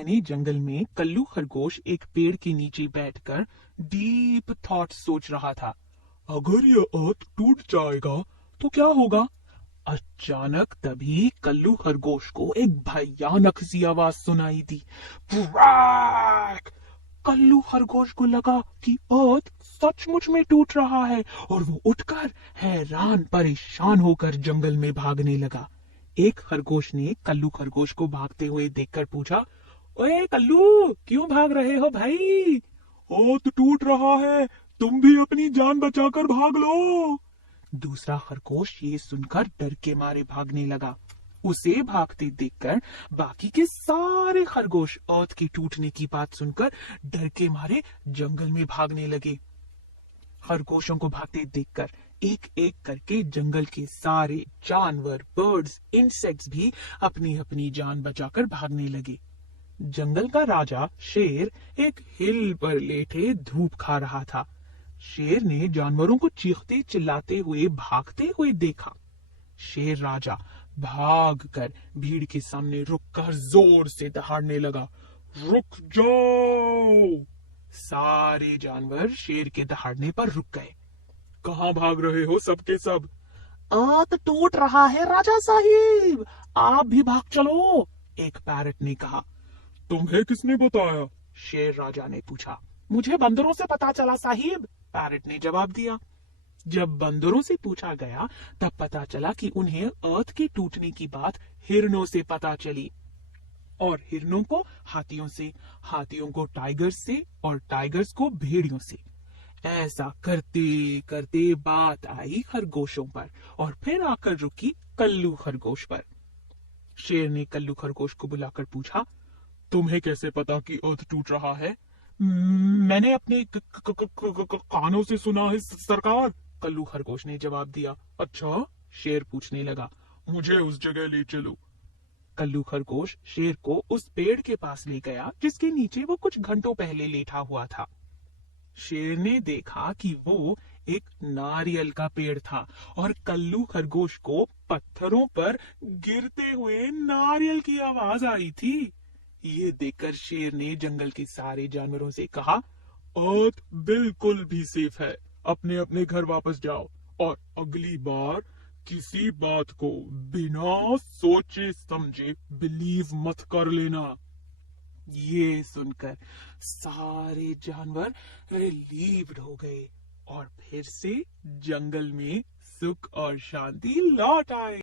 घने जंगल में कल्लू खरगोश एक पेड़ के नीचे बैठकर डीप थॉट सोच रहा था। अगर ये अर्थ टूट जाएगा तो क्या होगा? अचानक तभी कल्लू खरगोश को एक भयानक सी आवाज सुनाई दी। पुराक! कल्लू खरगोश को लगा कि अर्थ सचमुच में टूट रहा है और वो उठकर हैरान परेशान होकर जंगल में भागने लगा। एक खरगोश ने कल्लू खरगोश को भागते हुए देखकर पूछा, ओए कल्लू, क्यों भाग रहे हो भाई? अर्थ टूट रहा है, तुम भी अपनी जान बचाकर भाग लो। दूसरा खरगोश ये सुनकर डर के मारे भागने लगा। उसे भागते देखकर बाकी के सारे खरगोश अर्थ के टूटने की बात सुनकर डर के मारे जंगल में भागने लगे। खरगोशों को भागते देखकर एक एक करके जंगल के सारे जानवर, बर्ड्स, इंसेक्ट्स भी अपनी अपनी जान बचाकर भागने लगे। जंगल का राजा शेर एक हिल पर लेटे धूप खा रहा था। शेर ने जानवरों को चीखते चिल्लाते हुए भागते हुए देखा। शेर राजा भागकर भीड़ के सामने रुककर जोर से दहाड़ने लगा। रुक जाओ! सारे जानवर शेर के दहाड़ने पर रुक गए। कहाँ भाग रहे हो सबके सब? अर्थ टूट रहा है राजा साहिब, आप भी भाग चलो, एक पैरट ने कहा। तुम्हें किसने बताया? शेर राजा ने पूछा। मुझे बंदरों से पता चला साहिब, पैरट ने जवाब दिया। जब बंदरों से पूछा गया तब पता चला कि उन्हें अर्थ के टूटने की बात हिरणों से पता चली और हिरणों को हाथियों से, हाथियों को टाइगर्स से और टाइगर्स को भेड़ियों से। ऐसा करते करते बात आई खरगोशों पर और फिर आकर रुकी कल्लू खरगोश पर। शेर ने कल्लू खरगोश को बुलाकर पूछा, तुम्हें कैसे पता कि अर्थ टूट रहा है? मैंने अपने कानों से सुना है सरकार, कल्लू खरगोश ने जवाब दिया। अच्छा, शेर पूछने लगा, मुझे उस जगह ले चलो। कल्लू खरगोश शेर को उस पेड़ के पास ले गया जिसके नीचे वो कुछ घंटों पहले लेटा हुआ था। शेर ने देखा कि वो एक नारियल का पेड़ था और कल्लू खरगोश को पत्थरों पर गिरते हुए नारियल की आवाज आई थी। ये देखकर शेर ने जंगल के सारे जानवरों से कहा, अर्थ बिल्कुल भी सेफ है, अपने अपने घर वापस जाओ और अगली बार किसी बात को बिना सोचे समझे बिलीव मत कर लेना। ये सुनकर सारे जानवर रिलीव्ड हो गए और फिर से जंगल में सुख और शांति लौट आए।